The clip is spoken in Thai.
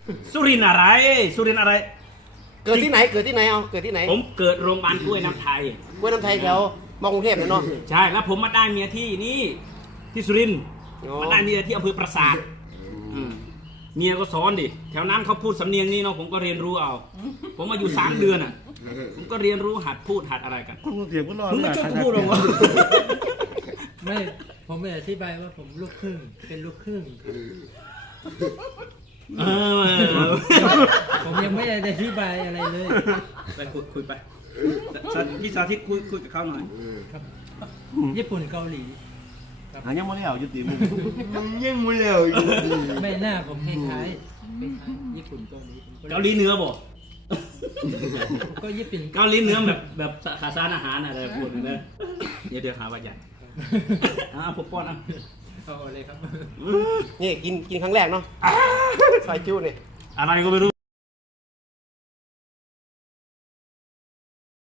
สุรินทร์อะไรสุรินทร์อะไรเกิดที่ไหนเกิดที่ไหนเอาเกิดที่ไหนผมเกิดโรงพยาบาลกล้วยน้ำไทยกล้วยน้ำไทยแถวมอกรุงเทพเนาะใช่แล้วผมมาได้เมียที่นี่ที่สุรินทร์มาได้เมียที่อำเภอปราสาทเมียก็สอนดิแถวนั้นเขาพูดสำเนียงนี้เนาะผมก็เรียนรู้เอาผมมาอยู่3 เดือนอ่ะผมก็เรียนรู้หัดพูดหัดอะไรกันคุณเสียงก็รอดมึงไม่ช่วยกูพูดหรอกวะไม่ผมไม่อธิบายว่าผมลูกครึ่งเป็นลูกครึ่งผมยังไม่ได้อธิบายอะไรเลยไปคุยไปพี่สาธิตคุยกับเขาหน่อยครับญี่ปุ่นเกาหลียังไม่ได้เอายุติมึงยังไม่เร็วไม่น่าผมคล้ายๆญี่ปุ่นเกาหลีเกาหลีเหนือบ่ก็ญี่ปุ่นเกาหลีเหนือแบบขาซานอาหารอะไรพูดนะเดี๋ยวหาว่าใหญ่ผมป้อนเอาเลยครับนี่กินครั้งแรกเนาะซอยจู้เนี่ยอะไรก็ไม่รู้